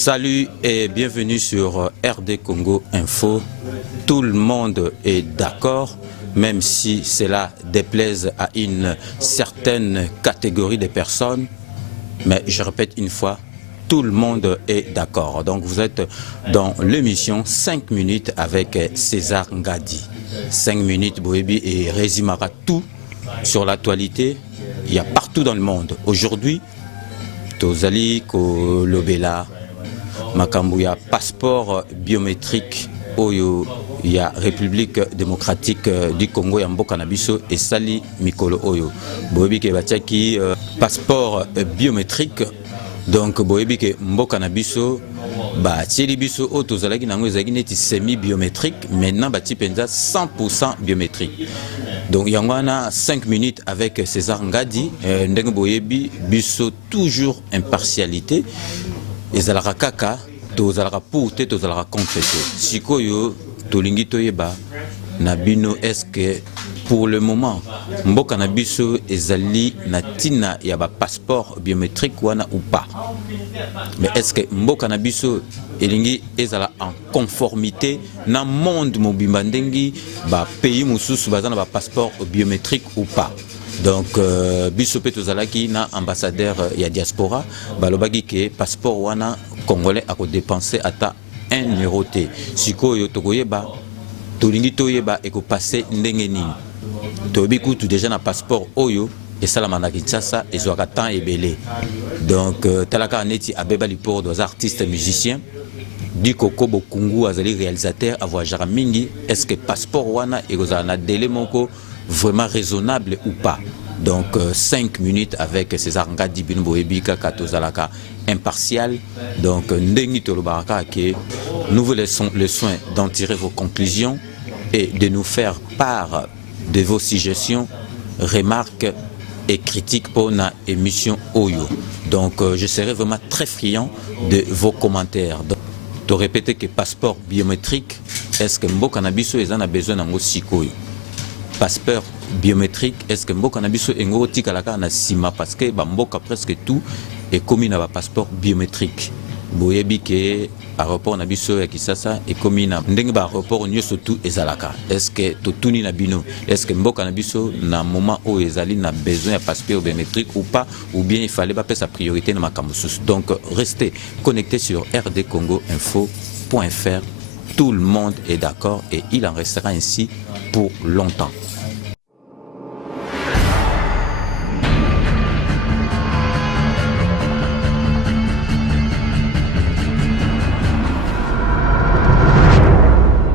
Salut et bienvenue sur RD Congo Info. Tout le monde est d'accord, même si cela déplaise à une certaine catégorie de personnes. Mais je répète une fois, tout le monde est d'accord. Donc vous êtes dans l'émission 5 minutes avec César Ngadi. 5 minutes, Boebi, et résumera tout sur l'actualité. Il y a partout dans le monde. Aujourd'hui, Tozali Kolobela, Makambouya, passeport biométrique, Oyo, il y a République démocratique du Congo, Yambo Canabiso et Sali Mikolo Oyo. Boebi Kebataki, passeport biométrique. Donc, Boebi ke Mboka na biso, ba tieli biso o tozalaki nango ezalaki neti semi biométrique, maintenant ba penza 100% biométrique. Donc yangwana 5 minutes avec César Ngadi, ndenge boyebi biso toujours impartialité. Ezalaka kaka tozalaka pour te tozalaka contre te. Sikoyo tolingi toyeba na bino est-ce que pour le moment mboka na biso ezali na tina ya ba passeport biométrique wana ou pas, mais est-ce que mboka na biso elingi ezala en conformité na monde mobimba ndengi ba pays mususu bazana ba passeport biométrique ou pas. Donc biso pe tozalaki na ambassadeur ya diaspora balobaki ke passeport wana congolais a ko dépenser ata 1 euro te. Sikoyo tokoyeba tolingi toyeba eko passer ndenge nini. Tobiku tout déjà na passeport Oyo et Salamana Kinshasa et Zoaka temps et belé. Donc talaka neti abeba lipor dos artistes musiciens du Koko Bokungu azali réalisateur avoir Jaramingi, est-ce que passeport wana et na délai moko vraiment raisonnable ou pas. Donc 5 minutes avec César Ngadi Binboebi Kaka Tozalaka impartial. Donc ndengi tolobaraka ke nous vous laissons le soin d'en tirer vos conclusions et de nous faire part de vos suggestions, remarques et critiques pour la émission Oyo. Donc je serai vraiment très friand de vos commentaires. Donc, de répéter que passeport biométrique, est-ce que Mboka Nabiso a besoin d'un sikoyo? Passeport biométrique, est-ce que Mboka Nabiso engo tikalaka na sima parce que Mboka presque tout est commis na passeport biométrique. Boyebi ke aéroport na biso ya Kisasa et comme na ndenge ba aéroport nyoso tout ezalaka. Est-ce que totuni na bino, est-ce que mboka na biso na moment où ezali na besoin de passeport biométrique ou pas, ou bien il fallait pas sa priorité na makambo susu. Donc restez connectés sur rdcongoinfo.fr. Tout le monde est d'accord et il en restera ainsi pour longtemps.